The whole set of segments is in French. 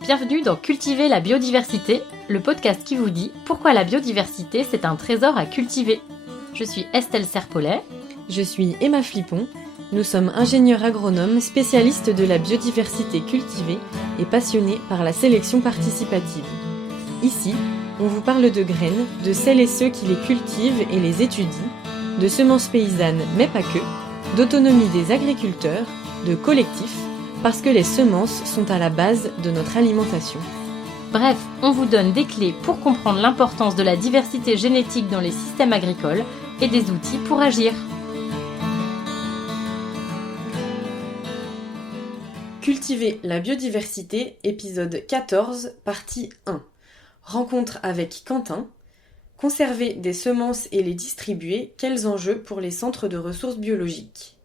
Bienvenue dans Cultiver la biodiversité, le podcast qui vous dit pourquoi la biodiversité c'est un trésor à cultiver. Je suis Estelle Serpollet. Je suis Emma Flippon. Nous sommes ingénieurs agronomes spécialistes de la biodiversité cultivée et passionnés par la sélection participative. Ici, on vous parle de graines, de celles et ceux qui les cultivent et les étudient, de semences paysannes mais pas que, d'autonomie des agriculteurs, de collectifs, parce que les semences sont à la base de notre alimentation. Bref, on vous donne des clés pour comprendre l'importance de la diversité génétique dans les systèmes agricoles et des outils pour agir. Cultiver la biodiversité, épisode 14, partie 1. Rencontre avec Quentin. Conserver des semences et les distribuer, quels enjeux pour les centres de ressources biologiques ?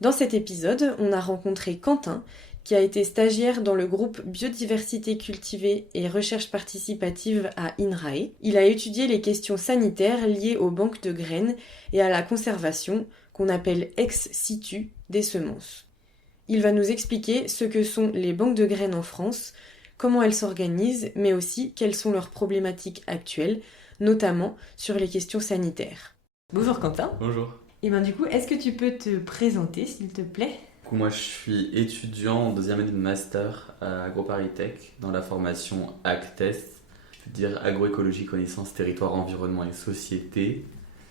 Dans cet épisode, on a rencontré Quentin, qui a été stagiaire dans le groupe Biodiversité cultivée et recherche participative à INRAE. Il a étudié les questions sanitaires liées aux banques de graines et à la conservation, qu'on appelle ex situ, des semences. Il va nous expliquer ce que sont les banques de graines en France, comment elles s'organisent, mais aussi quelles sont leurs problématiques actuelles, notamment sur les questions sanitaires. Bonjour Quentin. Bonjour. Et du coup, est-ce que tu peux te présenter, s'il te plaît ? Moi, je suis étudiant en deuxième année de master à AgroParisTech dans la formation ACTES, je peux dire agroécologie, connaissance, territoire, environnement et société.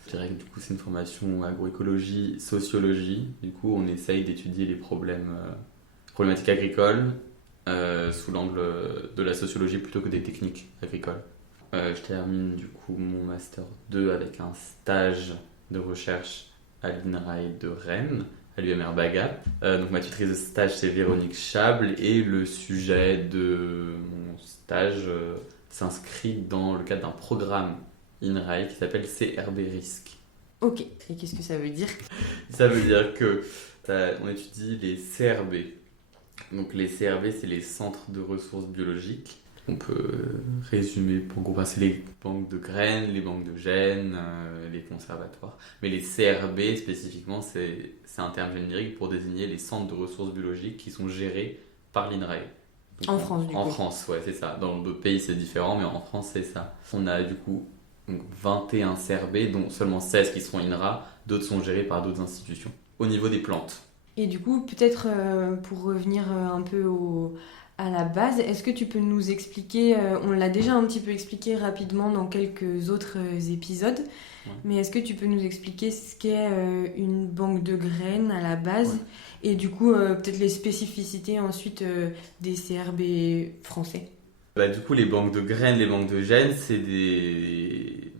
Je dirais que du coup, c'est une formation agroécologie, sociologie. Du coup, on essaye d'étudier les problématiques agricoles sous l'angle de la sociologie plutôt que des techniques agricoles. Je termine du coup mon master 2 avec un stage de recherche à l'INRAE de Rennes, à l'UMR Baga. Donc ma tutrice de stage c'est Véronique Chable et le sujet de mon stage s'inscrit dans le cadre d'un programme INRAE qui s'appelle CRB Risque. Ok, et qu'est-ce que ça veut dire ? Ça veut dire que on étudie les CRB. Donc les CRB c'est les centres de ressources biologiques. On peut résumer pour grouper, c'est les banques de graines, les banques de gènes, les conservatoires. Mais les CRB spécifiquement, c'est un terme générique pour désigner les centres de ressources biologiques qui sont gérés par l'INRAE. En France, du coup. En France, ouais, c'est ça. Dans d'autres pays, c'est différent, mais en France, c'est ça. On a du coup 21 CRB, dont seulement 16 qui seront INRA, d'autres sont gérés par d'autres institutions. Au niveau des plantes. Et du coup, peut-être pour revenir un peu à la base, est-ce que tu peux nous expliquer, on l'a déjà un petit peu expliqué rapidement dans quelques autres épisodes, mais est-ce que tu peux nous expliquer ce qu'est une banque de graines à la base, et du coup peut-être les spécificités ensuite des CRB français ? Du coup, les banques de graines, les banques de gènes, c'est des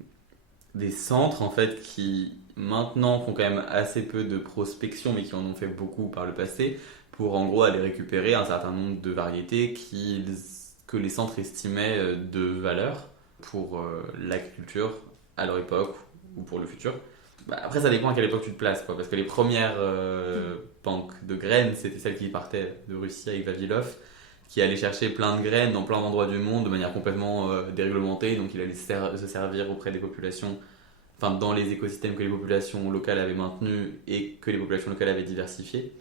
centres en fait qui maintenant font quand même assez peu de prospection, mais qui en ont fait beaucoup par le passé, pour en gros aller récupérer un certain nombre de variétés que les centres estimaient de valeur pour l'agriculture à leur époque ou pour le futur. Après ça dépend à quelle époque tu te places, parce que les premières banques de graines c'était celles qui partaient de Russie avec Vavilov, qui allait chercher plein de graines dans plein d'endroits du monde de manière complètement déréglementée, donc il allait se servir auprès des populations, enfin dans les écosystèmes que les populations locales avaient maintenus et que les populations locales avaient diversifiés.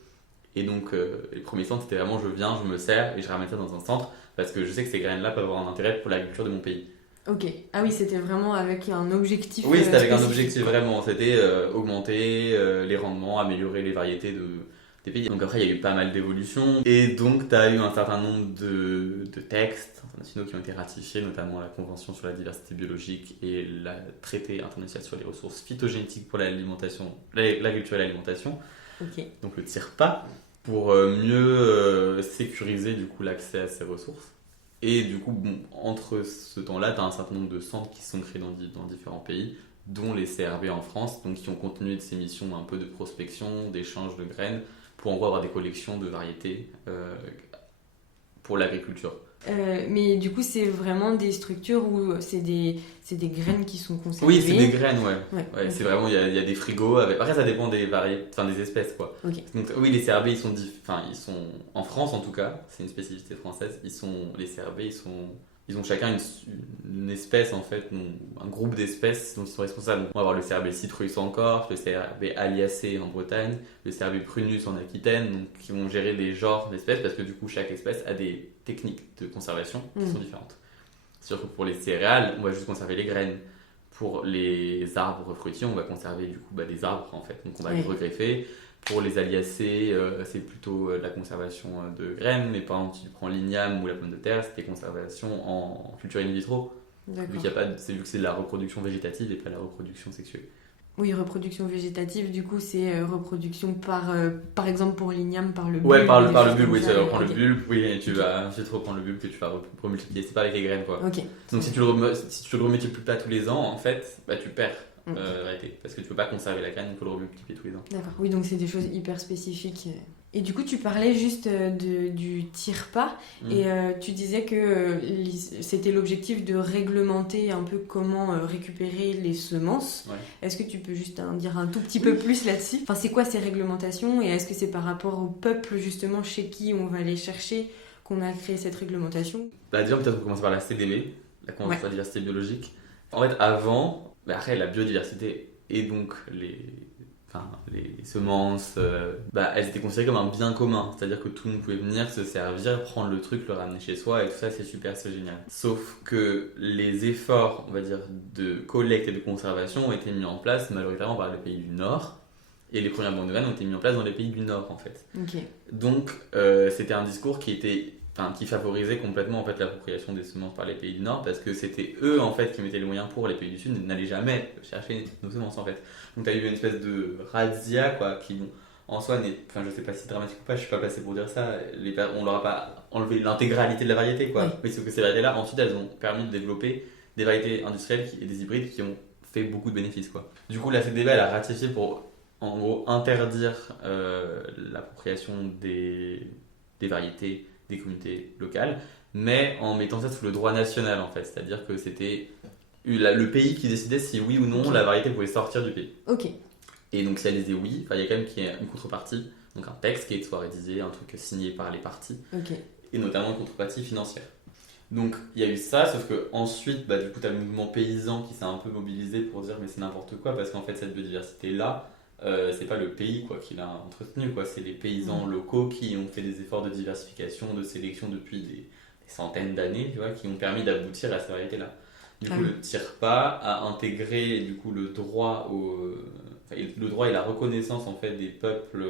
Et donc les premiers centres c'était vraiment je viens, je me sers et je ramène ça dans un centre parce que je sais que ces graines-là peuvent avoir un intérêt pour l'agriculture de mon pays. Ok, ah oui, c'était vraiment avec un objectif. Oui, c'était avec un objectif vraiment, c'était augmenter les rendements, améliorer les variétés des pays. Donc après il y a eu pas mal d'évolutions et donc tu as eu un certain nombre de textes internationaux qui ont été ratifiés, notamment la Convention sur la diversité biologique et le traité international sur les ressources phytogénétiques pour l'agriculture et l'alimentation. Okay. Donc le TIRPA, pour mieux sécuriser du coup l'accès à ces ressources. Et du coup, entre ce temps-là, tu as un certain nombre de centres qui sont créés dans différents pays, dont les CRB en France, donc qui ont continué de ces missions un peu de prospection, d'échange de graines, pour en gros avoir des collections de variétés pour l'agriculture. Mais du coup, c'est vraiment des structures où c'est des graines qui sont conservées. Oui, c'est des graines, ouais. Okay. C'est vraiment, il y a des frigos. Après, ça dépend des des espèces, quoi. Okay. Donc, oui, les CRB, ils sont en France en tout cas, c'est une spécificité française. Les CRB, ils ils ont chacun une espèce en fait, un groupe d'espèces dont ils sont responsables. On va avoir le Cerbère citrus en Corse, le Cerbère aliacé en Bretagne, le Cerbère prunus en Aquitaine, donc qui vont gérer des genres d'espèces parce que du coup chaque espèce a des techniques de conservation qui sont différentes. C'est sûr que pour les céréales, on va juste conserver les graines. Pour les arbres fruitiers, on va conserver du coup des arbres en fait, donc on va les regreffer. Pour les aliacées, c'est plutôt la conservation de graines, mais par exemple, si tu prends l'igname ou la pomme de terre, c'est des conservations en culture in vitro, vu que c'est de la reproduction végétative et pas la reproduction sexuelle. Oui, reproduction végétative, du coup, c'est reproduction par exemple pour l'igname, par le bulbe. Ouais, par le bulbe, oui, tu vas reprendre le bulbe, oui, et tu vas ensuite reprendre le bulbe que tu vas remultiplier, c'est pas avec les graines, quoi. Okay. Donc si tu le remultiplies pas tous les ans, en fait, tu perds. Parce que tu peux pas conserver la graine, il faut le remultiplier tous les ans. D'accord, oui, donc c'est des choses hyper spécifiques. Et du coup, tu parlais juste du tire-pas, et tu disais que c'était l'objectif de réglementer un peu comment récupérer les semences. Ouais. Est-ce que tu peux juste dire un tout petit peu plus là-dessus ? Enfin, c'est quoi ces réglementations, et est-ce que c'est par rapport au peuple justement chez qui on va aller chercher qu'on a créé cette réglementation ? Déjà, peut-être on commence par la CDB, la Convention sur la diversité biologique. En fait, avant, après, la biodiversité et donc les semences, elles étaient considérées comme un bien commun. C'est-à-dire que tout le monde pouvait venir se servir, prendre le truc, le ramener chez soi et tout ça, c'est super, c'est génial. Sauf que les efforts, on va dire, de collecte et de conservation ont été mis en place majoritairement par les pays du Nord. Et les premières banques de graines ont été mises en place dans les pays du Nord, en fait. Okay. Donc, c'était un discours qui favorisait complètement en fait l'appropriation des semences par les pays du Nord parce que c'était eux en fait qui mettaient les moyens pour les pays du Sud n'allaient jamais chercher nos semences en fait. Donc tu as eu une espèce de razzia qui en soi je sais pas si dramatique ou pas, je suis pas placé pour dire ça, on leur a pas enlevé l'intégralité de la variété quoi. Oui. Mais sauf que ces variétés là ensuite elles ont permis de développer des variétés industrielles et des hybrides qui ont fait beaucoup de bénéfices quoi. Du coup la CDB elle a ratifié pour en gros interdire l'appropriation des variétés des communautés locales, mais en mettant ça sous le droit national en fait, c'est-à-dire que c'était le pays qui décidait si oui ou non la variété pouvait sortir du pays. Ok. Et donc si elle disait oui, il y a quand même une contrepartie, donc un texte qui est soit rédigé, un truc signé par les parties, et notamment une contrepartie financière. Donc il y a eu ça, sauf que ensuite du coup tu as le mouvement paysan qui s'est un peu mobilisé pour dire mais c'est n'importe quoi parce qu'en fait cette biodiversité là c'est pas le pays qui l'a entretenu c'est les paysans locaux qui ont fait des efforts de diversification, de sélection depuis des centaines d'années qui ont permis d'aboutir à ces variétés là. Du coup le tire-pas a intégré du coup le droit et la reconnaissance en fait des peuples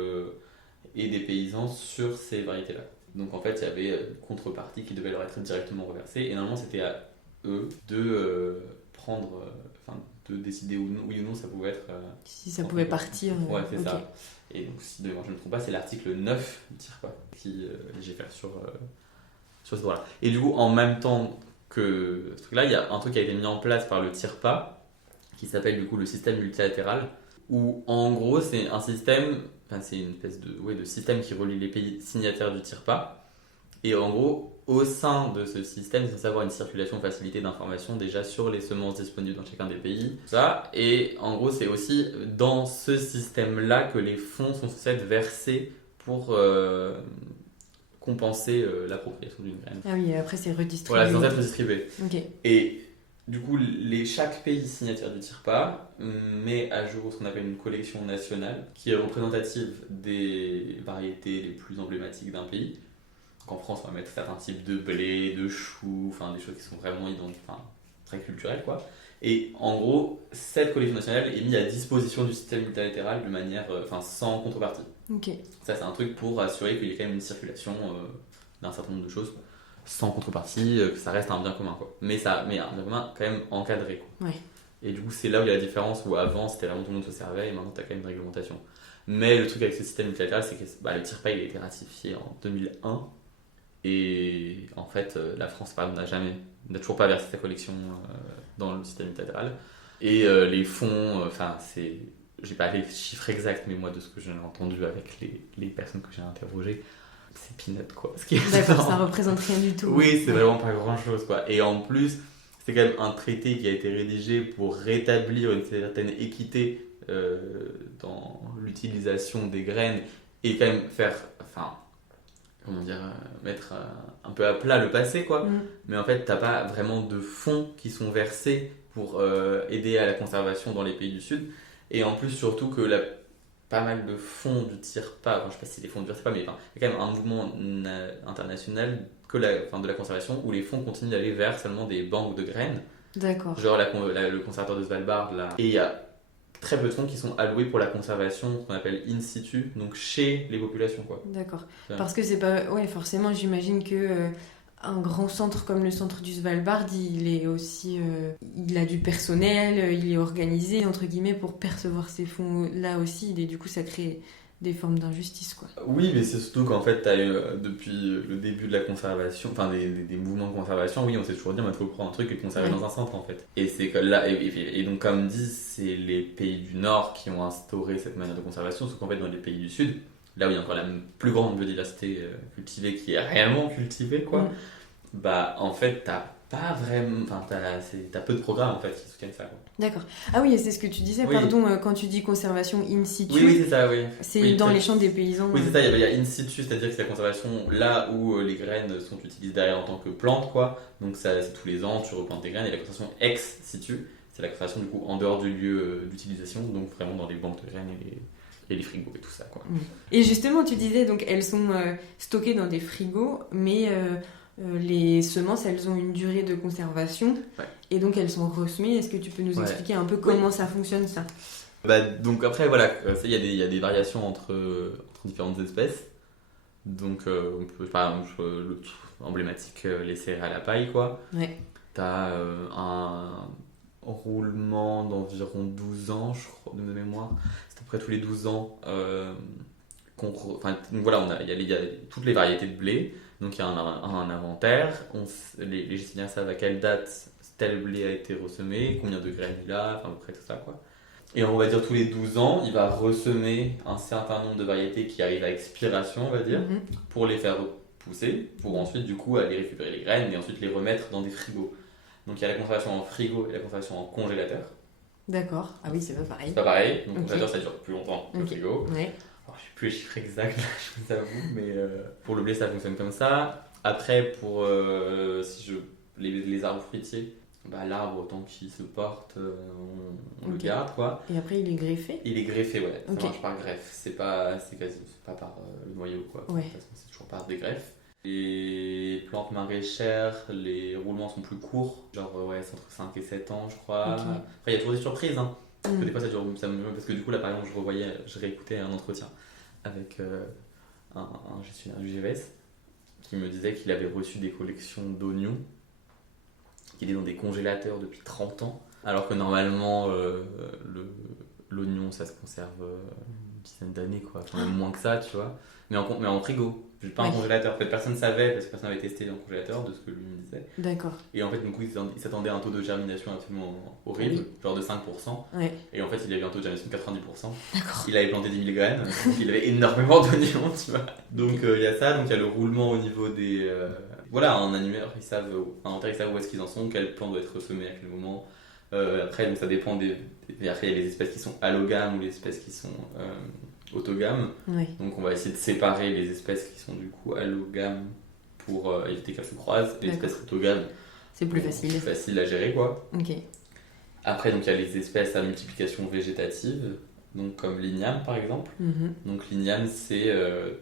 et des paysans sur ces variétés là. Donc en fait il y avait une contrepartie qui devait leur être directement reversée et normalement c'était à eux de prendre de décider oui ou non ça pouvait être si ça pouvait partir ouais c'est ça. Et donc si je ne me trompe pas c'est l'article 9 du tire-pas qui légifère sur ce droit là. Et du coup en même temps que ce truc là il y a un truc qui a été mis en place par le tire-pas qui s'appelle du coup le système multilatéral où en gros c'est un système c'est une espèce de système qui relie les pays signataires du tire-pas et en gros au sein de ce système, il faut avoir une circulation facilitée d'informations déjà sur les semences disponibles dans chacun des pays. Ça. Et en gros, c'est aussi dans ce système-là que les fonds sont censés être versés pour compenser l'appropriation d'une graine. Ah oui, et après c'est redistribué. Voilà, c'est censé être redistribué. Okay. Et du coup, chaque pays signataire du tire-pas met à jour ce qu'on appelle une collection nationale qui est représentative des variétés les plus emblématiques d'un pays. En France, on va mettre certains types de blé, de choux, des choses qui sont vraiment très culturelles, quoi. Et en gros, cette collection nationale est mise à disposition du système multilatéral de manière, sans contrepartie. Okay. Ça, c'est un truc pour assurer qu'il y ait quand même une circulation d'un certain nombre de choses sans contrepartie, que ça reste un bien commun, quoi. Mais un bien commun quand même encadré, quoi. Ouais. Et du coup, c'est là où il y a la différence où avant, c'était vraiment tout le monde se servait et maintenant, tu as quand même une réglementation. Mais le truc avec ce système multilatéral, c'est que le tire-pas, il a été ratifié en 2001. Et en fait, la France n'a toujours pas versé sa collection dans le système multilatéral. Et les fonds, j'ai pas les chiffres exacts, mais moi, de ce que j'ai entendu avec les personnes que j'ai interrogées, c'est peanut quoi. D'accord, ça représente rien du tout. Oui, c'est vraiment pas grand chose quoi. Et en plus, c'est quand même un traité qui a été rédigé pour rétablir une certaine équité dans l'utilisation des graines et quand même comment dire, mettre un peu à plat le passé, quoi. Mm. Mais en fait, t'as pas vraiment de fonds qui sont versés pour aider à la conservation dans les pays du Sud. Et en plus, surtout que pas mal de fonds du TIRPA, enfin, je sais pas si les fonds du TIRPA, mais enfin, il y a quand même un mouvement international de la conservation où les fonds continuent d'aller vers seulement des banques de graines, D'accord. genre le conservateur de Svalbard, là. Et il y a très peu de fonds qui sont alloués pour la conservation, ce qu'on appelle in situ, donc chez les populations, quoi. D'accord. Ouais. Parce que c'est pas... Ouais, forcément, j'imagine que un grand centre comme le centre du Svalbard, il est aussi... il a du personnel, il est organisé, entre guillemets, pour percevoir ces fonds-là aussi. Et du coup, ça crée des formes d'injustice, quoi. Oui, mais c'est surtout qu'en fait, t'as eu, depuis le début de la conservation, enfin des mouvements de conservation, oui, on s'est toujours dit, il faut prendre un truc et le conserver Ouais. dans un centre, en fait. Et c'est que là, et donc, comme dit, c'est les pays du Nord qui ont instauré cette manière de conservation, sauf qu'en fait, dans les pays du Sud, là où il y a encore la plus grande biodiversité cultivée, qui est réellement cultivée, quoi, Mm. bah, en fait, t'as pas vraiment, enfin, t'as peu de programmes, en fait, qui soutiennent ça, quoi. D'accord. Ah oui, c'est ce que tu disais, Oui. pardon, quand tu dis conservation in situ, Oui, oui, c'est ça, oui. c'est Oui, dans peut-être. les champs des paysans. Oui, c'est ça, il y a in situ, c'est-à-dire que c'est la conservation là où les graines sont utilisées derrière en tant que plantes, quoi. Donc ça, c'est tous les ans, tu replantes des graines. Et la conservation ex situ, c'est la conservation du coup en dehors du lieu d'utilisation, donc vraiment dans les banques de graines et les frigos et tout ça, quoi. Et justement, tu disais, donc elles sont stockées dans des frigos, mais les semences, elles ont une durée de conservation, Ouais. et donc elles sont ressemées. Est-ce que tu peux nous Ouais. expliquer un peu comment ça fonctionne, ça? Bah, donc après, voilà, il y a des variations entre différentes espèces. Donc, on peut, par exemple, le truc emblématique, les céréales à la paille, quoi. Ouais. T'as un roulement d'environ 12 ans, je crois, de mémoire. C'est à peu près tous les 12 ans donc voilà, il y a toutes les variétés de blé. Donc il y a un inventaire. Les gestionnaires savent à quelle date tel blé a été ressemé, combien de graines il a, enfin à peu près tout ça, quoi. Et on va dire tous les 12 ans, il va ressemer un certain nombre de variétés qui arrivent à expiration, on va dire, Mhm. pour les faire pousser, pour ensuite du coup aller récupérer les graines et ensuite les remettre dans des frigos. Donc il y a la conservation en frigo et la conservation en congélateur. D'accord. Ah oui, c'est pas pareil. C'est pas pareil, donc Ok. congélateur ça dure plus longtemps que le Ok. frigo. Ouais. Alors, je sais plus les chiffres exacts, là, je vous avoue, mais pour le blé ça fonctionne comme ça. Après, pour les arbres fruitiers, bah, l'arbre tant qu'il se porte, on le Ok. garde, quoi. Et après, il est greffé. Il est greffé, ouais. Ça Ok. marche par greffe. C'est pas par le noyau, quoi. Ouais. De toute façon, c'est toujours par des greffes. Les plantes maraîchères, les roulements sont plus courts. Genre, ouais, c'est entre 5 et 7 ans, je crois. Ok. Après, il y a toujours des surprises, hein. Parce que Mm. des fois, parce que du coup, là, par exemple, je réécoutais un entretien avec un gestionnaire du GVS qui me disait qu'il avait reçu des collections d'oignons qu'il est dans des congélateurs depuis 30 ans, alors que normalement, l'oignon, ça se conserve une dizaine d'années, quoi. Enfin, même moins que ça, tu vois. Mais en frigo, pas en Oui. congélateur. En fait, personne ne savait, parce que personne n'avait testé en congélateur, de ce que lui me disait. D'accord. Et en fait, du coup, il s'attendait à un taux de germination absolument horrible, Oui. genre de 5%. Ouais. Et en fait, il avait un taux de germination de 90%. D'accord. Il avait planté 10 000 graines, donc il avait énormément d'oignons, tu vois. Donc il y a ça, donc il y a le roulement au niveau des... Voilà, un animaire, ils savent où est-ce qu'ils en sont, quel plan doit être semé à quel moment. Après, donc ça dépend après, il y a les espèces qui sont allogames ou les espèces qui sont autogames. Ouais. Donc on va essayer de séparer les espèces qui sont du coup allogames pour éviter qu'elles se croisent. Et les D'accord. espèces autogames, C'est plus bon, facile. c'est facile à gérer, quoi. Ok. Après, donc il y a les espèces à multiplication végétative, donc comme l'igname par exemple. Mhm. Donc l'igname, c'est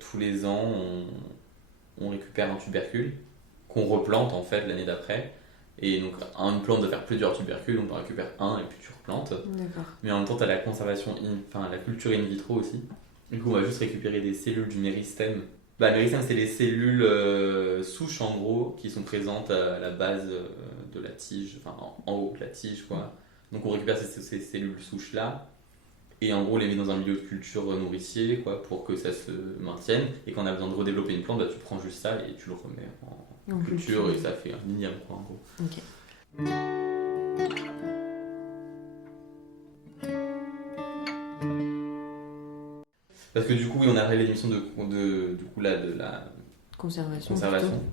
tous les ans, on récupère un tubercule qu'on replante en fait l'année d'après. Et donc une plante doit faire plusieurs tubercules, donc on en récupère un et puis tu replantes. D'accord. Mais en même temps, tu as la conservation, la culture in vitro aussi. Du coup, on va juste récupérer des cellules du méristème. Bah, le méristème, c'est les cellules souches en gros qui sont présentes à la base de la tige, enfin en haut de la tige, quoi. Donc on récupère ces cellules souches là. Et en gros, on les met dans un milieu de culture nourricier, quoi, pour que ça se maintienne. Et quand on a besoin de redévelopper une plante, bah, tu prends juste ça et tu le remets en culture et ça fait un igname, quoi, en gros. Ok. Parce que du coup, oui, on a arrêté l'émission de la Conservation. conservation. plutôt.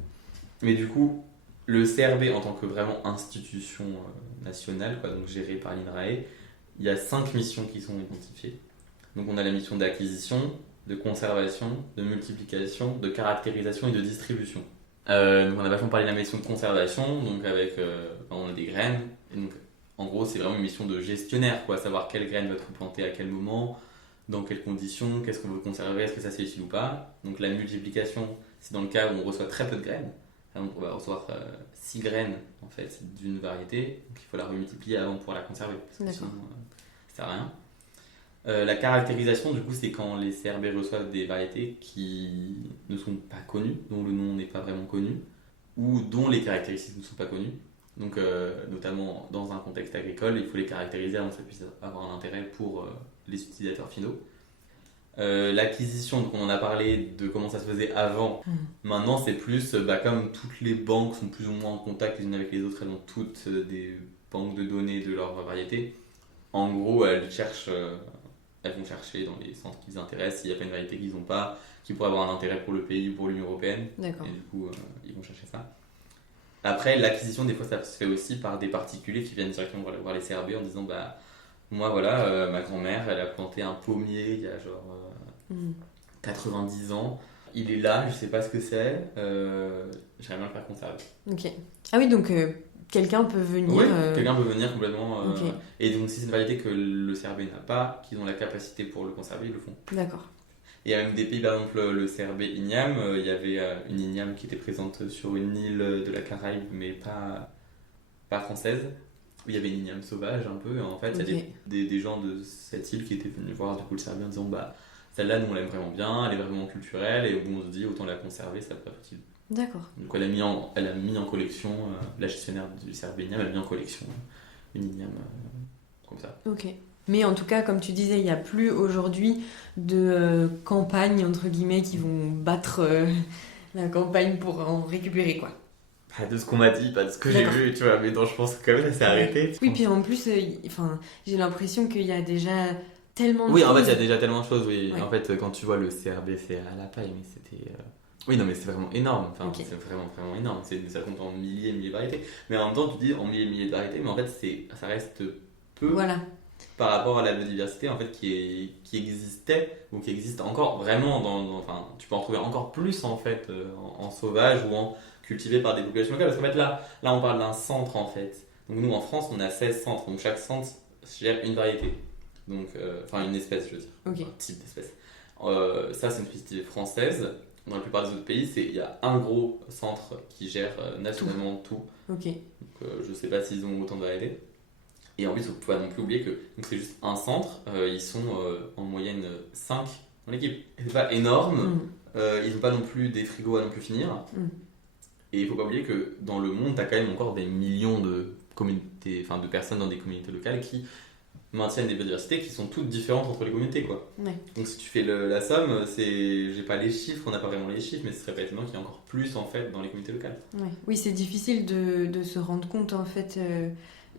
Mais du coup, le CRB en tant que vraiment institution nationale, quoi, donc gérée par l'INRAE, il y a 5 missions qui sont identifiées. Donc on a la mission d'acquisition, de conservation, de multiplication, de caractérisation et de distribution. Donc on a vachement parlé de la mission de conservation, donc avec on a des graines, et donc en gros c'est vraiment une mission de gestionnaire, quoi, savoir quelle graine va être plantée à quel moment, dans quelles conditions, qu'est-ce qu'on veut conserver, est-ce que ça c'est utile ou pas. Donc la multiplication, c'est dans le cas où on reçoit très peu de graines. Donc on va recevoir 6 graines en fait d'une variété, donc il faut la remultiplier avant de pouvoir la conserver, parce que sinon ça sert à rien. La caractérisation, du coup, c'est quand les CRB reçoivent des variétés qui ne sont pas connues, dont le nom n'est pas vraiment connu, ou dont les caractéristiques ne sont pas connues. Donc, notamment dans un contexte agricole, il faut les caractériser avant que ça puisse avoir un intérêt pour les utilisateurs finaux. L'acquisition, donc on en a parlé de comment ça se faisait avant. Maintenant, c'est plus, comme toutes les banques sont plus ou moins en contact les unes avec les autres, elles ont toutes des banques de données de leurs variétés. En gros, elles vont chercher dans les centres qui les intéressent s'il n'y a pas une variété qu'ils n'ont pas, qui pourrait avoir un intérêt pour le pays ou pour l'Union européenne. D'accord. Et du coup, ils vont chercher ça. Après, l'acquisition, des fois, ça se fait aussi par des particuliers qui viennent directement voir les CRB en disant moi, voilà, ma grand-mère, elle a planté un pommier il y a genre 90 ans. Il est là, je sais pas ce que c'est. J'aimerais bien le faire conserver. Ok. Ah oui, donc quelqu'un peut venir. Oui, quelqu'un peut venir complètement. Ok. Et donc, si c'est une variété que le CRB n'a pas, qu'ils ont la capacité pour le conserver, ils le font. D'accord. Il y a même des pays, par exemple le CRB Igname, il y avait une Igname qui était présente sur une île de la Caraïbe, mais pas française, où il y avait une Igname sauvage un peu. Et en fait, il y a des gens de cette île qui étaient venus voir du coup le CRB en disant celle-là, nous on l'aime vraiment bien, elle est vraiment culturelle, et on se dit autant la conserver, ça peut être utile. D'accord. Donc elle a mis en collection, la gestionnaire du CRB Igname, elle a mis en collection une Igname comme ça. Ok. Mais en tout cas, comme tu disais, il n'y a plus aujourd'hui de campagnes, entre guillemets, qui vont battre la campagne pour en récupérer, quoi. Pas de ce qu'on m'a dit, pas de ce que j'ai vu, tu vois, mais donc je pense que quand même ça s'est arrêté. Oui, puis en plus, j'ai l'impression qu'il y a déjà tellement de choses. Oui, en fait, choses. il y a déjà tellement de choses, oui. Ouais. En fait, quand tu vois le CRB, c'est à la paille, mais c'était... Oui, non, mais c'est vraiment énorme, Ok. C'est vraiment, vraiment énorme. Ça compte en milliers et milliers de variétés. Mais en même temps, tu dis en milliers et milliers de variétés, mais en fait, ça reste peu Voilà. par rapport à la biodiversité, en fait, qui existait, ou qui existe encore vraiment enfin, tu peux en trouver encore plus, en fait, en sauvage ou en cultivé par des populations locales. Parce qu'en fait, là, on parle d'un centre, en fait. Donc nous, en France, on a 16 centres. Donc chaque centre gère une variété. Donc, enfin, une espèce, je veux dire. Ok. Un type d'espèce. Ça, c'est une spécificité française. Dans la plupart des autres pays, il y a un gros centre qui gère nationalement tout. Ok. Donc, je sais pas s'ils ont autant de variétés. Et en plus, il ne faut pas non plus oublier que donc c'est juste un centre. Ils sont en moyenne 5 dans l'équipe. C'est pas énorme. Ils n'ont pas non plus des frigos à non plus finir. Et il ne faut pas oublier que dans le monde, tu as quand même encore des millions de communautés, enfin de personnes dans des communautés locales qui maintiennent des biodiversités qui sont toutes différentes entre les communautés, quoi. Ouais. Donc si tu fais la somme, j'ai pas les chiffres, on n'a pas vraiment les chiffres, mais ce serait pas étonnant qu'il y ait encore plus en fait dans les communautés locales. Ouais. Oui, c'est difficile de se rendre compte en fait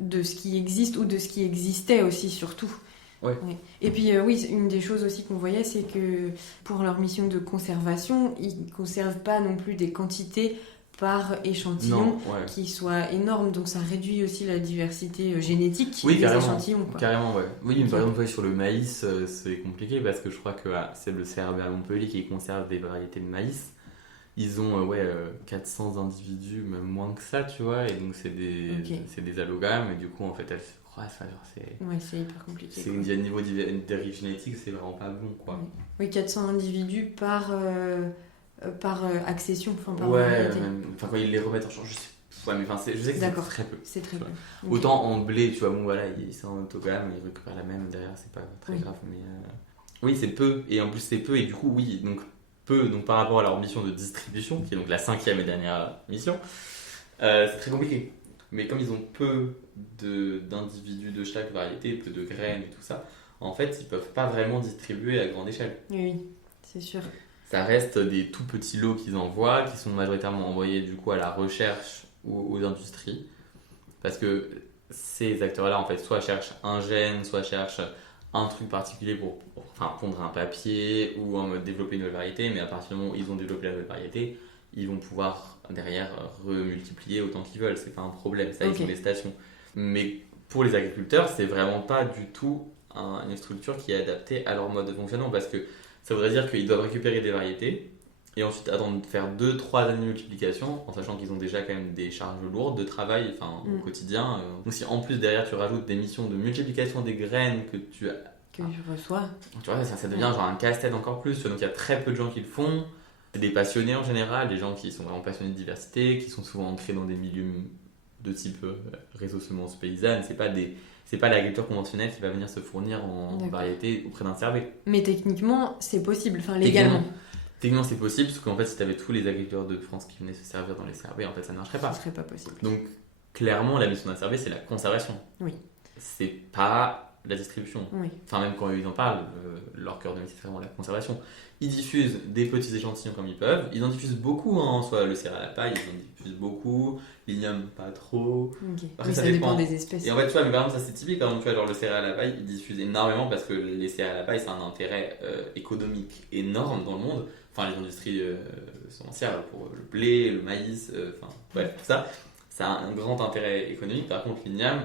de ce qui existe ou de ce qui existait aussi surtout. Ouais. Ouais. Et puis oui, une des choses aussi qu'on voyait, c'est que pour leur mission de conservation, ils ne conservent pas non plus des quantités par échantillon qui soient énormes, donc ça réduit aussi la diversité génétique des échantillons. Quoi. Carrément, ouais. Oui, mais par exemple, sur le maïs, c'est compliqué parce que je crois que c'est le CRB à Montpellier qui conserve des variétés de maïs. Ils ont 400 individus, même moins que ça, tu vois, et donc c'est des allogames, et du coup, en fait, elles se croisent. Enfin, c'est hyper compliqué. C'est au niveau des dérives génétiques, c'est vraiment pas bon, quoi. Oui, 400 individus par accession, par variété. Enfin, quand ils les remettent en charge, je sais. Ouais, mais je sais que c'est très peu. C'est très peu. Okay. Autant en blé, tu vois, ils sont en autogame, ils récupèrent la même derrière, c'est pas très grave, mais oui, c'est peu, et en plus c'est peu, et du coup, oui, donc peu, donc par rapport à leur mission de distribution, qui est donc la 5e et dernière mission, c'est très compliqué. Mais comme ils ont peu d'individus de chaque variété, peu de graines et tout ça, en fait, ils peuvent pas vraiment distribuer à grande échelle. Oui, c'est sûr. Ça reste des tout petits lots qu'ils envoient, qui sont majoritairement envoyés du coup à la recherche ou aux industries. Parce que ces acteurs-là, en fait, soit cherchent un gène, soit cherchent un truc particulier pour pondre un papier ou développer une nouvelle variété. Mais à partir du moment où ils ont développé la nouvelle variété, ils vont pouvoir derrière remultiplier autant qu'ils veulent. C'est pas un problème, ça, ils ont des stations. Mais pour les agriculteurs, c'est vraiment pas du tout une structure qui est adaptée à leur mode de fonctionnement parce que Ça voudrait dire qu'ils doivent récupérer des variétés et ensuite attendre de faire 2-3 années de multiplication, en sachant qu'ils ont déjà quand même des charges lourdes de travail au quotidien. Donc si en plus derrière tu rajoutes des missions de multiplication des graines que tu reçois, tu vois, ça devient genre un casse-tête encore plus. Donc il y a très peu de gens qui le font. C'est des passionnés en général, des gens qui sont vraiment passionnés de diversité, qui sont souvent ancrés dans des milieux de type réseau semences paysannes. C'est pas l'agriculture conventionnelle qui va venir se fournir en variété auprès d'un CRB. Mais techniquement, c'est possible, légalement. Techniquement, c'est possible, parce qu'en fait, si tu avais tous les agriculteurs de France qui venaient se servir dans les CRB, en fait, ça ne marcherait pas. Ce serait pas possible. Donc, clairement, la mission d'un CRB, c'est la conservation. Oui. C'est pas la distribution. Oui. Enfin, même quand ils en parlent, leur cœur de métier, c'est vraiment la conservation. Ils diffusent des petits échantillons comme ils peuvent. Ils en diffusent beaucoup, soit le céréal à la paille, ils en diffusent beaucoup. L'igname, pas trop. Okay. Après, ça dépend des espèces. Et en fait, tu vois, mais par exemple, ça c'est typique. Par exemple, tu vois, genre le céréal à la paille, ils diffusent énormément parce que les céréales à la paille, c'est un intérêt économique énorme dans le monde. Enfin, les industries semencières, pour le blé, le maïs, bref, tout ça. Ça a un grand intérêt économique. Par contre, l'igname,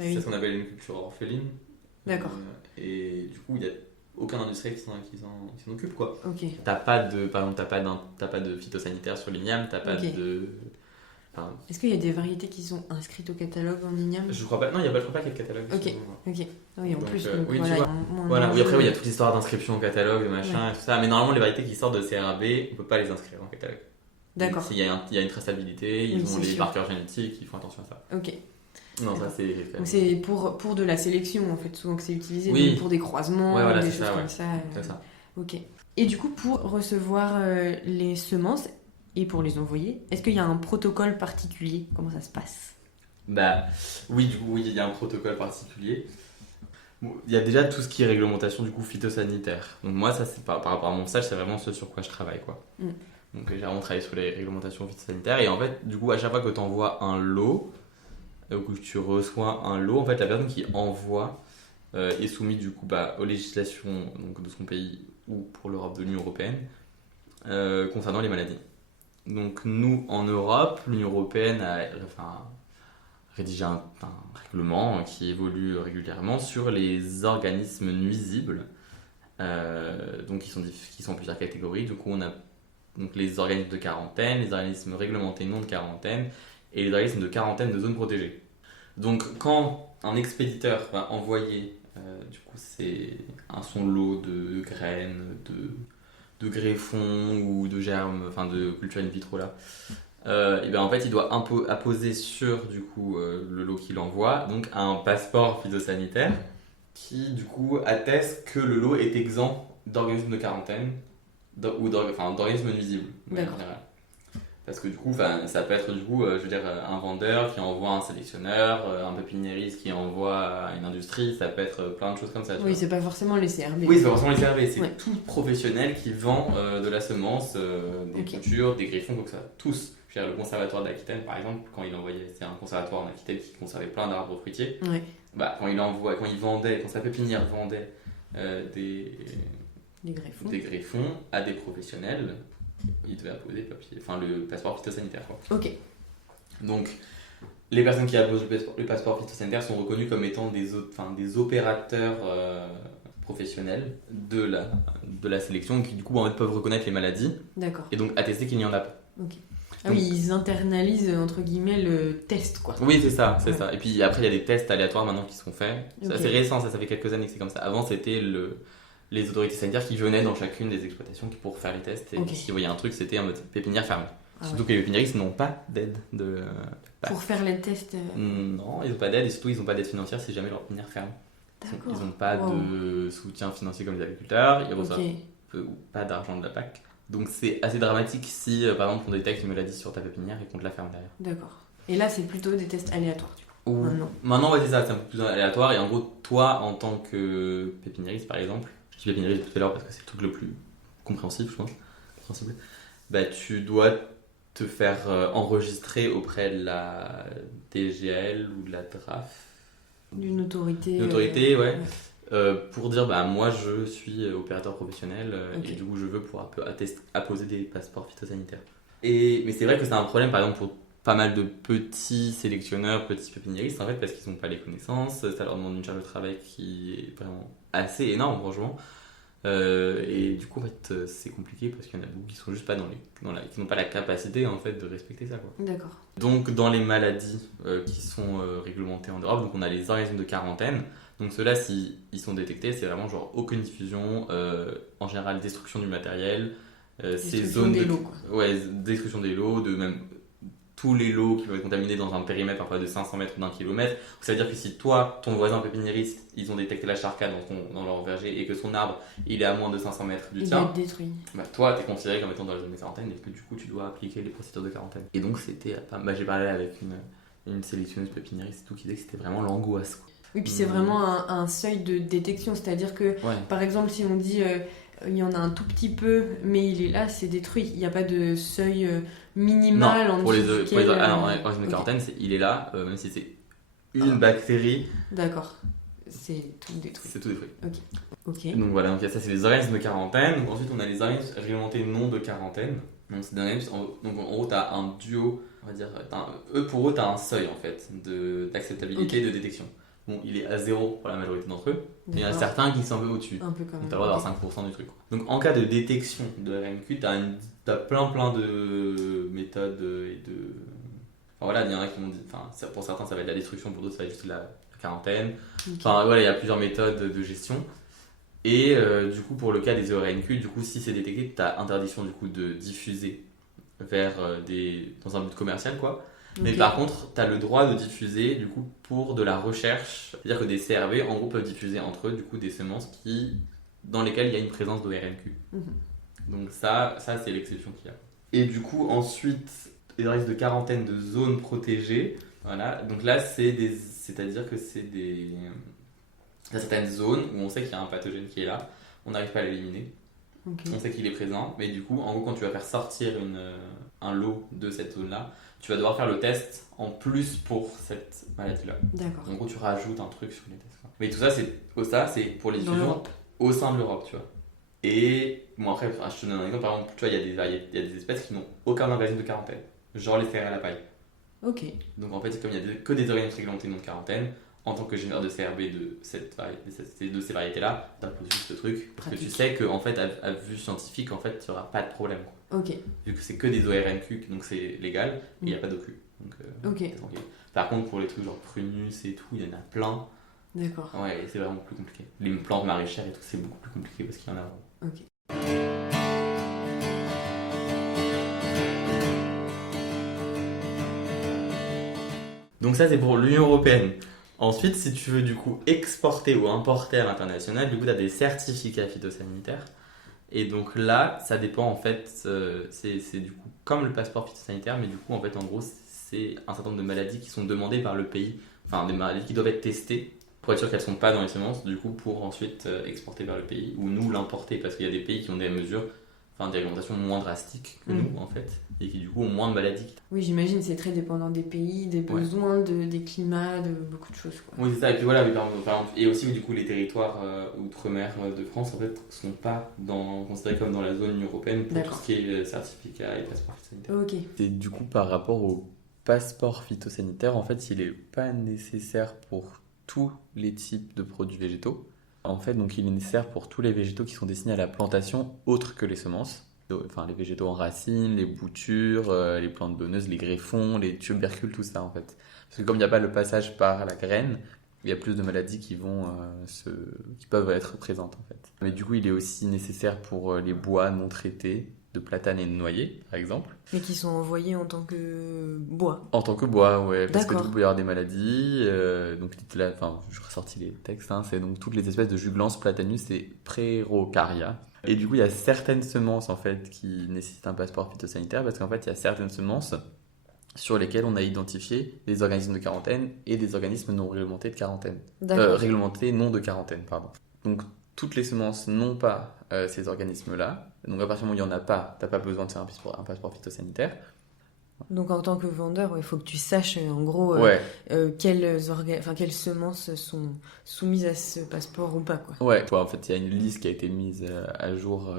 c'est ce qu'on appelle une culture orpheline. D'accord. Et du coup, il n'y a aucun industriel qui s'en occupe, quoi. Ok. Par exemple, t'as pas de phytosanitaire sur l'igname, t'as pas de... Est-ce qu'il y a des variétés qui sont inscrites au catalogue en igname ? Je crois pas. Non, je crois pas qu'il y ait de catalogue. Ok. Oui, en donc, plus. oui, voilà, oui, après, il y a toute l'histoire d'inscription au catalogue, de machin, et tout ça. Mais normalement, les variétés qui sortent de CRB, on peut pas les inscrire en catalogue. D'accord. Il y a une traçabilité, ils ont les marqueurs génétiques, ils font attention à ça. Ok. Non, ça c'est. Donc c'est pour de la sélection en fait, souvent que c'est utilisé, oui. donc pour des croisements, voilà, des choses comme ça. C'est ça. Ok. Et du coup, pour recevoir les semences et pour les envoyer, est-ce qu'il y a un protocole particulier ? Comment ça se passe ? Oui, du coup, oui, il y a un protocole particulier. Il y a déjà tout ce qui est réglementation du coup phytosanitaire. Donc moi, ça c'est par rapport à mon stage, c'est vraiment ce sur quoi je travaille, quoi. Donc j'ai vraiment travaillé sur les réglementations phytosanitaires et en fait, du coup, à chaque fois que tu envoies un lot ou que tu reçois un lot, en fait, la personne qui envoie est soumise du coup aux législations donc, de son pays ou pour l'Europe de l'Union européenne concernant les maladies. Donc nous, en Europe, l'Union européenne a rédigé un règlement qui évolue régulièrement sur les organismes nuisibles, donc qui sont en plusieurs catégories. Du coup, on a donc les organismes de quarantaine, les organismes réglementés non de quarantaine et les organismes de quarantaine de zone protégée. Donc quand un expéditeur va envoyer du coup son lot de graines, de greffons ou de germes, de culture in vitro là, et ben en fait il doit apposer sur du coup le lot qu'il envoie donc un passeport phytosanitaire qui du coup atteste que le lot est exempt d'organismes de quarantaine ou d'organismes nuisibles. D'accord. Parce que du coup, ça peut être du coup, un vendeur qui envoie un sélectionneur, un pépiniériste qui envoie une industrie, ça peut être plein de choses comme ça. Oui, c'est pas forcément les CRB. Oui, c'est pas forcément les CRB, c'est tout professionnel qui vend de la semence, des cultures, des greffons, donc ça, tous. Le conservatoire d'Aquitaine, par exemple, c'est un conservatoire en Aquitaine qui conservait plein d'arbres fruitiers. Ouais. Quand sa pépinière vendait des greffons à des professionnels, il devait apposer le passeport phytosanitaire. Ok. Donc, les personnes qui apposent le passeport phytosanitaire sont reconnues comme étant des opérateurs professionnels de la sélection qui, du coup, en fait, peuvent reconnaître les maladies. D'accord. Et donc attester qu'il n'y en a pas. Ok. Donc, oui, ils internalisent entre guillemets le test, quoi. Oui, c'est ça. Et puis après, il y a des tests aléatoires maintenant qui sont faits. Okay. C'est assez récent, ça fait quelques années que c'est comme ça. Avant, c'était les autorités sanitaires qui venaient dans chacune des exploitations pour faire les tests. Et s'ils voyaient un truc, c'était en mode pépinière fermée. Surtout que les pépiniéristes n'ont pas d'aide pour faire les tests. Non, ils n'ont pas d'aide et surtout ils n'ont pas d'aide financière si jamais leur pépinière ferme. Ils n'ont pas de soutien financier comme les agriculteurs, ils reçoivent peu ou pas d'argent de la PAC. Donc c'est assez dramatique si par exemple on détecte une maladie sur ta pépinière et qu'on te la ferme derrière. D'accord. Et là c'est plutôt des tests aléatoires du coup. Maintenant c'est ça, c'est un peu plus aléatoire et en gros toi en tant que pépiniériste par exemple, je dis pépiniériste tout à l'heure parce que c'est le truc le plus compréhensible je pense, tu dois te faire enregistrer auprès de la DGL ou de la DRAF. D'une autorité. Ouais. Pour dire moi je suis opérateur professionnel et du coup je veux pouvoir apposer des passeports phytosanitaires. Mais c'est vrai que c'est un problème par exemple pour pas mal de petits sélectionneurs, petits pépiniéristes en fait parce qu'ils n'ont pas les connaissances, ça leur demande une charge de travail qui est vraiment assez énorme franchement. Et du coup, en fait, c'est compliqué parce qu'il y en a beaucoup qui sont juste pas qui n'ont pas la capacité en fait de respecter ça, quoi. D'accord. Donc, dans les maladies qui sont réglementées en Europe, donc on a les organismes de quarantaine. Donc, ceux-là, si ils sont détectés, c'est vraiment genre aucune diffusion, en général destruction du matériel, ces Destruction zones des de, lots, quoi. ouais, destruction des lots, de même tous les lots qui peuvent être contaminés dans un périmètre parfois de 500 mètres ou d'un kilomètre. Donc, ça veut dire que si toi, ton voisin pépiniériste, ils ont détecté la charca dans leur verger et que son arbre, il est à moins de 500 mètres du Il tien, va être détruit. bah toi, t'es considéré comme étant dans la zone de quarantaine et que du coup, tu dois appliquer les procédures de quarantaine. Et donc, j'ai parlé avec une sélectionneuse pépiniériste et tout qui disait que c'était vraiment l'angoisse, quoi. Oui, puis c'est vraiment un seuil de détection, c'est-à-dire que, Ouais. par exemple, si on dit il y en a un tout petit peu, mais il est là, c'est détruit. Il n'y a pas de seuil minimal en pour les dessous organismes duquel, de ok. quarantaine, il est là, même si c'est une bactérie, D'accord, c'est tout détruit. c'est tout détruit. Ok. Donc voilà, donc ça c'est les organismes de quarantaine. Donc ensuite on a les organismes réglementés non de quarantaine. Donc c'est des organismes, donc en gros tu as un duo, on va dire, pour eux tu as un seuil en fait d'acceptabilité Ok. de détection. Bon, il est à 0 pour la majorité d'entre eux, mais il y en a D'accord. certains qui sont un peu au-dessus. Un peu quand Donc même. t'as le droit d'avoir 5% du truc, quoi. Donc en cas de détection de RNQ, t'as plein de méthodes et de... Enfin voilà, il y en a qui m'ont dit... Enfin, pour certains ça va être la destruction, pour d'autres ça va être juste la quarantaine. Ok. Enfin voilà, il y a plusieurs méthodes de gestion. Et du coup pour le cas des ERNQ, du coup si c'est détecté, t'as interdiction du coup de diffuser vers dans un but commercial, quoi. Mais Ok. par contre, tu as le droit de diffuser du coup pour de la recherche. C'est-à-dire que des CRV en gros peuvent diffuser entre eux du coup des semences dans lesquelles il y a une présence d'ORNQ. Mhm. Donc ça c'est l'exception qu'il y a. Et du coup ensuite, les risques de quarantaine de zones protégées. Voilà. Donc là c'est-à-dire que il y a certaines zones où on sait qu'il y a un pathogène qui est là, on n'arrive pas à l'éliminer. Ok. On sait qu'il est présent, mais du coup, en gros, quand tu vas faire sortir un lot de cette zone-là, tu vas devoir faire le test en plus pour cette maladie-là. D'accord. En gros, tu rajoutes un truc sur les tests, quoi. Mais tout ça, c'est pour les Dans diffusions l'Europe. au sein de l'Europe, tu vois. Et bon, après, je te donne un exemple. Par exemple, tu vois, il y a des espèces qui n'ont aucun organisme de quarantaine, genre les céréales à la paille. Ok. Donc en fait, comme il n'y a que des organismes réglementés non de quarantaine, en tant que générateur de CRB de ces variétés-là, tu imposes juste le truc. Parce que tu Pratique. sais qu'en fait, à vue scientifique, en fait, tu n'auras pas de problème, quoi. Ok. Vu que c'est que des ORNQ, donc c'est légal, et il n'y a pas d'OQ. Donc, Ok. t'es tranquille. Par contre, pour les trucs genre prunus et tout, il y en a plein. D'accord. Ouais, et c'est vraiment plus compliqué. Les plantes maraîchères et tout, c'est beaucoup plus compliqué parce qu'il y en a vraiment. Ok. Donc ça, c'est pour l'Union Européenne. Ensuite, si tu veux du coup exporter ou importer à l'international, du coup, tu as des certificats phytosanitaires. Et donc là, ça dépend en fait, c'est du coup comme le passeport phytosanitaire, mais du coup, en fait, en gros, c'est un certain nombre de maladies qui sont demandées par le pays, enfin des maladies qui doivent être testées pour être sûr qu'elles ne sont pas dans les semences, du coup, pour ensuite exporter vers le pays, ou nous l'importer, parce qu'il y a des pays qui ont des mesures, enfin des réglementations moins drastiques que nous, en fait, et qui du coup ont moins de maladies. Oui, j'imagine c'est très dépendant des pays, des Ouais. besoins, des climats, de beaucoup de choses, quoi. Oui, c'est ça. Et puis voilà, par exemple, et aussi du coup les territoires outre-mer de France en fait sont pas considérés comme dans la zone Union européenne pour tout D'accord. ce qui est certificat et passeport phytosanitaire. Ok. Et du coup par rapport au passeport phytosanitaire, en fait, il est pas nécessaire pour tous les types de produits végétaux. En fait, donc il est nécessaire pour tous les végétaux qui sont destinés à la plantation autre que les semences. Enfin, les végétaux en racines, les boutures, les plantes donneuses, les greffons, les tubercules, tout ça en fait. Parce que comme il n'y a pas le passage par la graine, il y a plus de maladies qui peuvent être présentes en fait. Mais du coup, il est aussi nécessaire pour les bois non traités de platane et de noyer, par exemple. Mais qui sont envoyés en tant que bois. En tant que bois, ouais, parce que du D'accord. coup, il peut y avoir des maladies. Donc là, enfin, je ressortis les textes. C'est donc toutes les espèces de Juglans, Platanus et Prerocaria. Et du coup, il y a certaines semences en fait qui nécessitent un passeport phytosanitaire parce qu'en fait, il y a certaines semences sur lesquelles on a identifié des organismes de quarantaine et des organismes non réglementés de quarantaine. D'accord. Réglementés non de quarantaine, pardon. Donc toutes les semences n'ont pas ces organismes-là. Donc à partir du moment où il n'y en a pas, tu n'as pas besoin de faire un passeport phytosanitaire. Donc en tant que vendeur, il faut que tu saches en gros Ouais. quelles semences sont soumises à ce passeport ou pas, quoi. Ouais, en fait, il y a une liste qui a été mise à jour,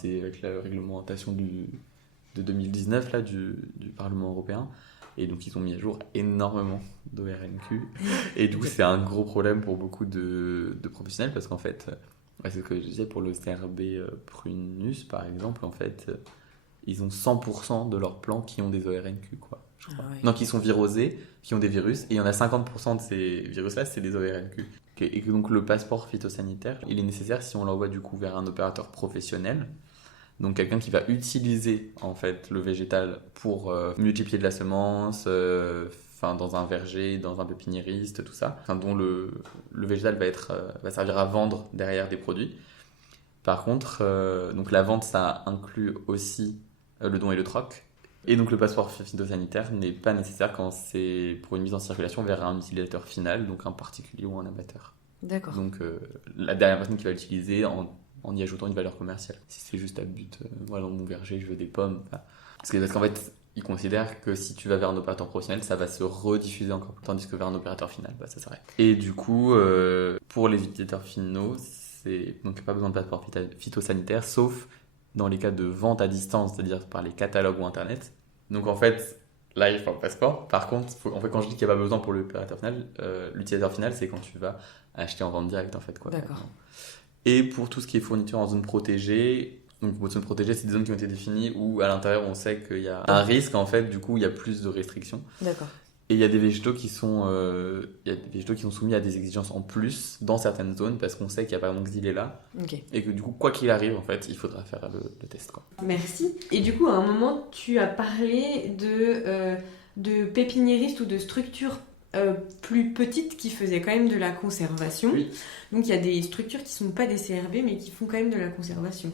c'est avec la réglementation de 2019 là, du Parlement européen. Et donc, ils ont mis à jour énormément d'ORNQ. Et du coup, c'est un gros problème pour beaucoup de professionnels parce qu'en fait, Ouais, c'est ce que je disais pour le CRB prunus, par exemple, en fait, ils ont 100% de leurs plants qui ont des ORNQ, quoi, je crois. Ah ouais. Non, qui sont virosés, qui ont des virus, et il y en a 50% de ces virus-là, c'est des ORNQ. Et que donc le passeport phytosanitaire, il est nécessaire si on l'envoie du coup vers un opérateur professionnel, donc quelqu'un qui va utiliser en fait le végétal pour multiplier de la semence, dans un verger, dans un pépiniériste, tout ça, dont le végétal va servir à vendre derrière des produits. Par contre, donc la vente, ça inclut aussi le don et le troc. Et donc le passeport phytosanitaire n'est pas nécessaire quand c'est pour une mise en circulation vers un utilisateur final, donc un particulier ou un abatteur. D'accord. Donc la dernière personne qui va l'utiliser en y ajoutant une valeur commerciale. Si c'est juste à but, voilà, dans mon verger, je veux des pommes. Parce qu'en fait, ils considèrent que si tu vas vers un opérateur professionnel, ça va se rediffuser encore plus, tandis que vers un opérateur final, ça s'arrête. Et du coup, pour les utilisateurs finaux, donc pas besoin de passeport phytosanitaire, sauf dans les cas de vente à distance, c'est-à-dire par les catalogues ou internet. Donc en fait, là il faut un passeport. Par contre, quand je dis qu'il n'y a pas besoin pour l'opérateur final, l'utilisateur final, c'est quand tu vas acheter en vente directe, en fait, quoi. D'accord. Et pour tout ce qui est fourniture en zone protégée, donc pour zone protégée, c'est des zones qui ont été définies où à l'intérieur on sait qu'il y a un risque, en fait, du coup il y a plus de restrictions. D'accord. Et il y a des végétaux qui sont soumis à des exigences en plus dans certaines zones parce qu'on sait qu'il y a par exemple Xylella Ok. et que du coup quoi qu'il arrive en fait il faudra faire le test, quoi. Merci. Et du coup, à un moment, tu as parlé de pépiniéristes ou de structures plus petites qui faisaient quand même de la conservation. Oui. Donc, il y a des structures qui sont pas des CRB, mais qui font quand même de la conservation.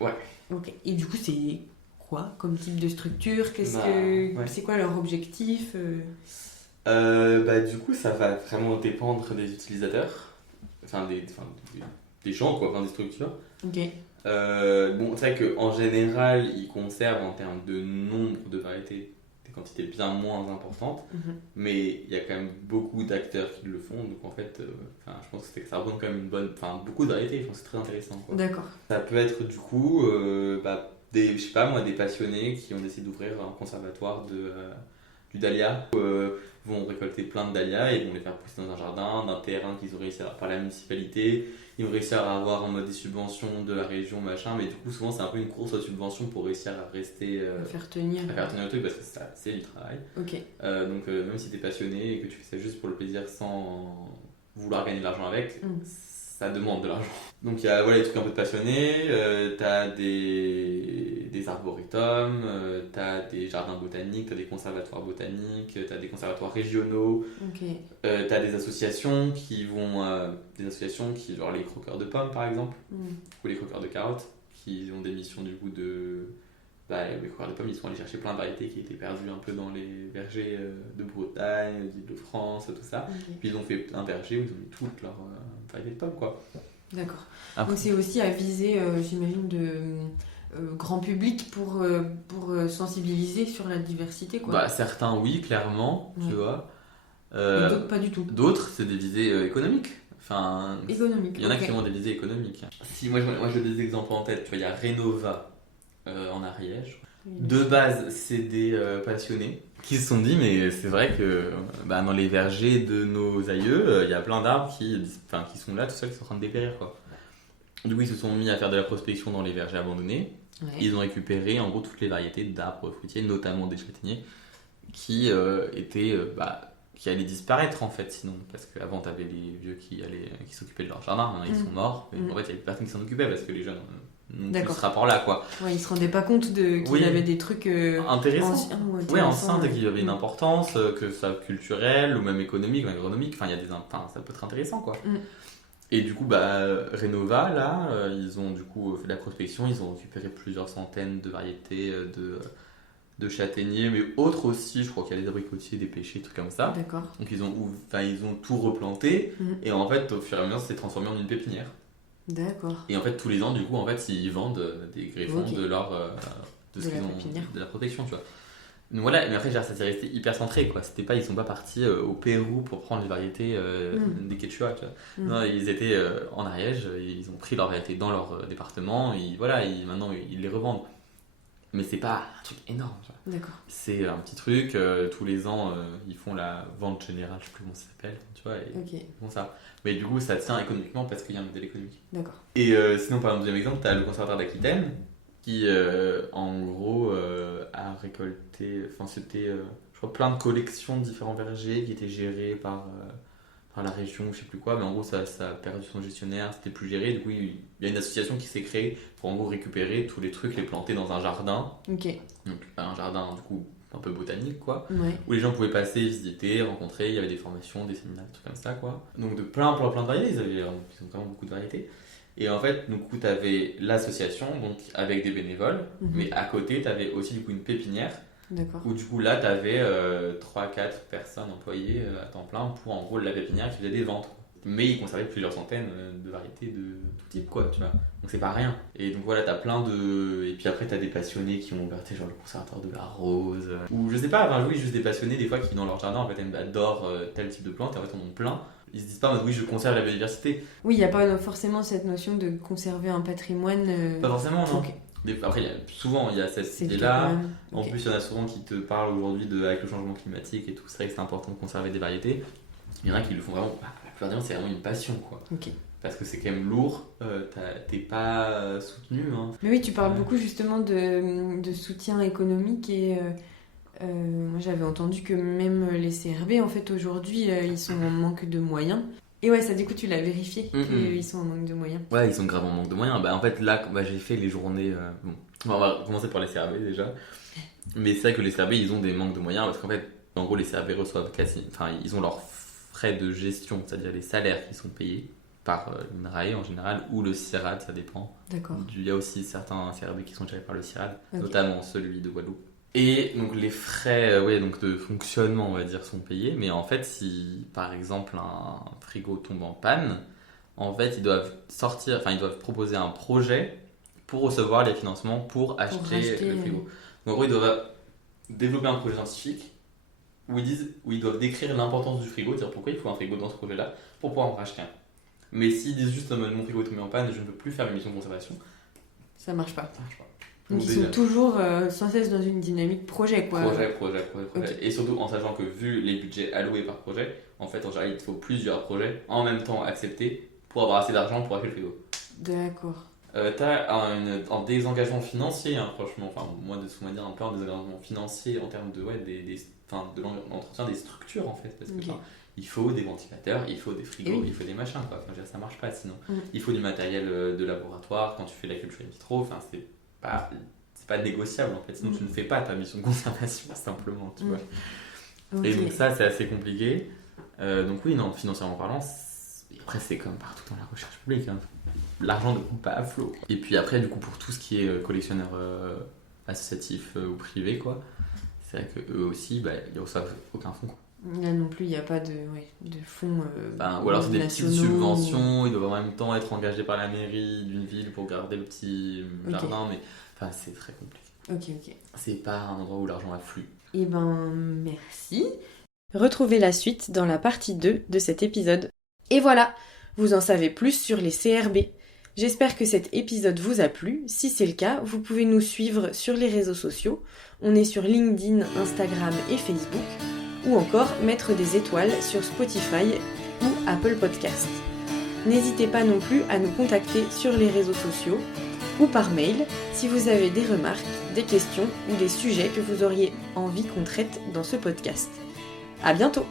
Ouais. Ok. Et du coup, c'est quoi comme type de structure? C'est quoi leur objectif? Du coup ça va vraiment dépendre des utilisateurs, des gens, quoi, des structures. Ok. C'est vrai qu'en général ils conservent en termes de nombre de variétés des quantités bien moins importantes, mais il y a quand même beaucoup d'acteurs qui le font, donc en fait je pense que ça représente quand même beaucoup de variétés, je pense que c'est très intéressant, quoi. D'accord. Ça peut être du coup des passionnés qui ont décidé d'ouvrir un conservatoire du dahlia, vont récolter plein de dahlias et vont les faire pousser dans un jardin, d'un terrain qu'ils ont réussi à avoir par la municipalité. Ils vont réussir à avoir en mode des subventions de la région, machin, mais du coup souvent c'est un peu une course aux subventions pour réussir à rester À faire tenir le truc parce que c'est du travail. Ok. Donc même si t'es passionné et que tu fais ça juste pour le plaisir sans vouloir gagner de l'argent avec, ça demande de l'argent. Donc il y a des trucs un peu de passionnés, t'as des arboretums, t'as des jardins botaniques, t'as des conservatoires botaniques, t'as des conservatoires régionaux, t'as des associations genre les croqueurs de pommes par exemple, ou les croqueurs de carottes, qui ont des missions du coup les croqueurs de pommes, ils sont allés chercher plein de variétés qui étaient perdues un peu dans les vergers de Bretagne, d'Île-de-France, tout ça. Puis ils ont fait un verger où ils ont mis toutes leurs variétés de pommes, quoi. D'accord. Après. Donc c'est aussi à viser, j'imagine, de grand public pour sensibiliser sur la diversité, quoi. Certains oui, clairement, tu vois. Et d'autres pas du tout. D'autres, c'est des visées économiques. Économiques. Il y en a qui ont des visées économiques. Si moi j'ai des exemples en tête, tu vois, il y a Renova en Ariège. De base, c'est des passionnés qui se sont dit, mais c'est vrai que dans les vergers de nos aïeux, il y a plein d'arbres qui sont là, tout seuls, qui sont en train de dépérir, quoi. Du coup, ils se sont mis à faire de la prospection dans les vergers abandonnés. Ouais. Ils ont récupéré en gros toutes les variétés d'arbres fruitiers, notamment des châtaigniers, qui qui allaient disparaître en fait, sinon, parce qu'avant t'avais les vieux qui s'occupaient de leur jardin, maintenant ils sont morts, mais en fait il y avait personne qui s'en occupait parce que les jeunes n'ont plus ce rapport là, quoi. Ouais, ils se rendaient pas compte qu'il y avait des trucs intéressants, intéressants, qu'il y avait une importance, que ça soit culturelle ou même économique ou agronomique, ça peut être intéressant, quoi. Et du coup, Renova, là, ils ont du coup fait de la prospection, ils ont récupéré plusieurs centaines de variétés de châtaigniers, mais autres aussi, je crois qu'il y a des abricotiers, des pêchers, des trucs comme ça. D'accord. Donc ils ont tout replanté, et en fait, au fur et à mesure, c'est transformé en une pépinière. D'accord. Et en fait, tous les ans, du coup, ils vendent des greffons de la protection, tu vois. Donc voilà, mais après, ça s'est resté hyper centré, quoi. Ils sont pas partis au Pérou pour prendre les variétés des Quechua, tu vois. Non, ils étaient en Ariège, ils ont pris leurs variétés dans leur département, et maintenant ils les revendent. Mais c'est pas un truc énorme. D'accord. C'est un petit truc, tous les ans, ils font la vente générale, je sais plus comment ça s'appelle, tu vois, et Ok, ils font ça. Mais du coup, ça tient économiquement parce qu'il y a un modèle économique. d'accord. Et sinon, par exemple, deuxième exemple, tu as le conservatoire d'Aquitaine qui, en gros, a récolté, enfin, c'était, je crois, plein de collections de différents vergers qui étaient gérés par la région, je sais plus quoi, mais en gros, ça a perdu son gestionnaire, c'était plus géré. Du coup, il y a une association qui s'est créée pour, en gros, récupérer tous les trucs, les planter dans un jardin. Ok, Donc, un jardin, du coup, un peu botanique, quoi, ouais. où les gens pouvaient passer, visiter, rencontrer, il y avait des formations, des séminaires, des trucs comme ça, quoi. Donc de plein de variétés, ils ont vraiment beaucoup de variétés. Et en fait, du coup, tu avais l'association, donc avec des bénévoles, mais à côté, tu avais aussi du coup une pépinière, D'accord. où du coup là, tu avais 3-4 personnes employées à temps plein pour en gros la pépinière qui faisait des ventes, quoi. Mais ils conservaient plusieurs centaines de variétés de tout type, quoi, tu vois. Donc c'est pas rien. Et donc voilà, t'as plein de. Et puis après, t'as des passionnés qui ont ouvert, genre le conservatoire de la rose. Ou je sais pas, enfin oui, juste des passionnés des fois qui dans leur jardin en fait adorent tel type de plante et en fait on en a plein. Ils se disent pas, oui, je conserve la biodiversité. Oui, il n'y a pas forcément cette notion de conserver un patrimoine. Pas forcément, non. Ok. Après, souvent il y a cette C'est le idée-là. cas quand même. En Ok. plus, il y en a souvent qui te parlent aujourd'hui avec le changement climatique et tout. C'est vrai que c'est important de conserver des variétés. Il y en a qui le font vraiment. La plupart des gens, c'est vraiment une passion, quoi. Ok. Parce que c'est quand même lourd, t'es pas soutenu. Hein. Mais oui, tu parles Ouais. beaucoup justement de soutien économique et moi j'avais entendu que même les CRB en fait aujourd'hui ils sont en manque de moyens. Et ouais, ça du coup tu l'as vérifié qu'ils sont en manque de moyens. Ouais, ils sont grave en manque de moyens. Bah, en fait, là, j'ai fait les journées. Bon, on va commencer par les CRB déjà. Mais c'est vrai que les CRB, ils ont des manques de moyens parce qu'en fait, en gros, les CRB reçoivent enfin, ils ont leurs frais de gestion, c'est-à-dire les salaires qui sont payés par l'INRAE en général ou le CIRAD, ça dépend. D'accord. Il y a aussi certains CRB qui sont gérés par le CIRAD, Ok. notamment celui de Guadeloupe. Et donc les frais donc de fonctionnement, on va dire, sont payés. Mais en fait, si par exemple un frigo tombe en panne, en fait, ils doivent proposer un projet pour recevoir les financements pour acheter le frigo. Donc en gros, ils doivent développer un projet scientifique où ils doivent décrire l'importance du frigo, dire pourquoi il faut un frigo dans ce projet-là pour pouvoir en racheter un. Mais s'ils disent juste mon frigo est tombé en panne, je ne peux plus faire mes missions de conservation, Ça marche pas. ça marche pas. Donc ils sont toujours sans cesse dans une dynamique projet quoi. Projet. Ok. Et surtout en sachant que vu les budgets alloués par projet, en fait en général il te faut plusieurs projets en même temps acceptés pour avoir assez d'argent pour acheter le frigo. D'accord. T'as un désengagement financier, hein, franchement, enfin moi de ce qu'on va dire un peu un désengagement financier en termes de de l'entretien des structures en fait, parce que Ok. il faut des ventilateurs, il faut des frigos, Et oui. il faut des machins quoi, enfin, je veux dire, ça marche pas sinon. Mm. Il faut du matériel de laboratoire quand tu fais de la culture in vitro, enfin c'est pas négociable en fait, sinon tu ne fais pas ta mission de conservation simplement, tu vois. Ok. Et donc ça c'est assez compliqué. Donc oui, non, financièrement parlant, après c'est comme partout dans la recherche publique, hein. L'argent ne coule pas à flot. Et puis après du coup pour tout ce qui est collectionneur associatif ou privé quoi, c'est vrai que eux aussi ils reçoivent aucun fonds quoi. Là non plus il n'y a pas de fonds. Ou alors c'est des petites nationaux. subventions, ils doivent en même temps être engagés par la mairie d'une ville pour garder le petit jardin, mais enfin c'est très compliqué. Ok. C'est pas un endroit où l'argent afflue. Et ben merci. Retrouvez la suite dans la partie 2 de cet épisode. Et voilà, vous en savez plus sur les CRB. J'espère que cet épisode vous a plu. Si c'est le cas, vous pouvez nous suivre sur les réseaux sociaux. On est sur LinkedIn, Instagram et Facebook. Ou encore mettre des étoiles sur Spotify ou Apple Podcast. N'hésitez pas non plus à nous contacter sur les réseaux sociaux ou par mail si vous avez des remarques, des questions ou des sujets que vous auriez envie qu'on traite dans ce podcast. À bientôt!